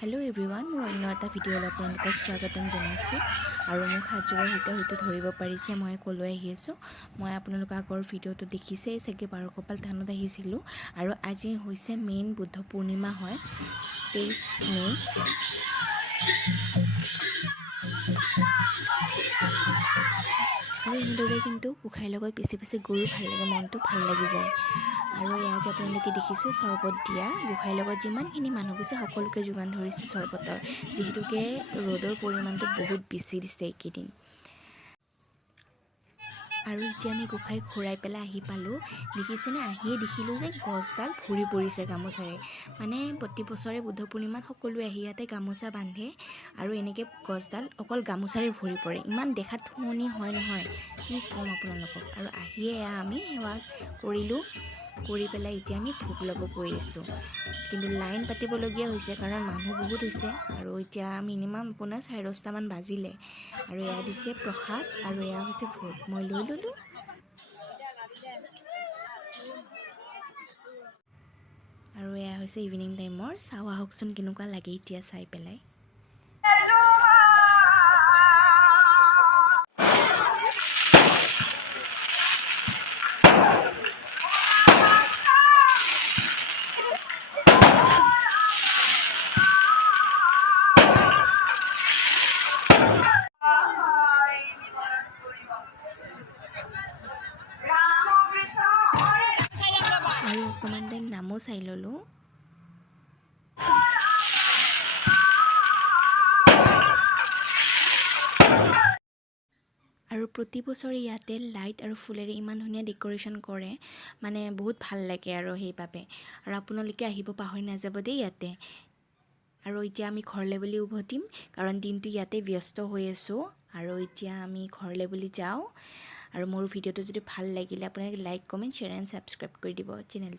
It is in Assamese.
হেল্ল' এভৰিৱান, মোৰ অন্য এটা ভিডিঅ'লৈ আপোনালোকক স্বাগতম জনাইছোঁ। আৰু মোক হাতযোৰৰ সৈতে ধৰিব পাৰিছে, মই ক'লৈ আহি আছোঁ। মই আপোনালোকৰ আগৰ ভিডিঅ'টো দেখিছেই চাগে, বাৰকপাল থানত আহিছিলোঁ। আৰু আজি হৈছে মেইন বুদ্ধ পূৰ্ণিমা হয়, 23 মে'। আৰু এনেদৰে কিন্তু গোঁসাইৰ লগত পিছে পিছে গৈও ভাল লাগে, মনটো ভাল লাগি যায়। আৰু এয়া যে আপোনালোকে দেখিছে চৰবত দিয়া, গোঁসাইৰ লগত যিমানখিনি মানুহ গৈছে সকলোকে যোগান ধৰিছে চৰবতৰ, যিহেতুকে ৰ'দৰ পৰিমাণটো বহুত বেছি দিছে এইকেইদিন। আৰু এতিয়া আমি গোঁসাইক ঘূৰাই পেলাই আহি পালোঁ। দেখিছেনে, আহিয়ে দেখিলোঁ যে গছডাল ভৰি পৰিছে গামোচাৰে। মানে প্ৰতি বছৰে বুদ্ধ পূৰ্ণিমাত সকলোৱে আহি ইয়াতে গামোচা বান্ধে, আৰু এনেকৈ গছডাল অকল গামোচাৰে ভৰি পৰে। ইমান দেখাত শুৱনি হয় নহয়, কি ক'ম আপোনালোকক। আৰু আহিয়ে এয়া আমি সেৱা কৰিলোঁ, কৰি পেলাই এতিয়া আমি ভোগ ল'ব গৈ আছোঁ। কিন্তু লাইন পাতিবলগীয়া হৈছে, কাৰণ মানুহ বহুত হৈছে। আৰু এতিয়া মিনিমাম আপোনাৰ 10:30মান বাজিলে। আৰু এয়া দিছে প্ৰসাদ, আৰু এয়া হৈছে ভোগ, মই লৈ ল'লোঁ। আৰু এয়া হৈছে ইভিনিং টাইমৰ চাহ। আহকচোন কেনেকুৱা লাগে এতিয়া চাই পেলাই। আৰু অকণমান টাইম নামো চাই ল'লোঁ। আৰু প্ৰতি বছৰে ইয়াতে লাইট আৰু ফুলেৰে ইমান ধুনীয়া ডেক'ৰেশ্যন কৰে, মানে বহুত ভাল লাগে আৰু সেইবাবে। আৰু আপোনালোকে আহিব পাহৰি নাযাব দেই ইয়াতে। আৰু এতিয়া আমি ঘৰলৈ বুলি উভতিম, কাৰণ দিনটো ইয়াতে ব্যস্ত হৈ আছোঁ। আৰু এতিয়া আমি ঘৰলৈ বুলি যাওঁ। আৰু মোৰ ভিডিঅ'টো যদি ভাল লাগিলে আপোনালোকে like, comment, share and subscribe কৰি দিব চেনেলটো।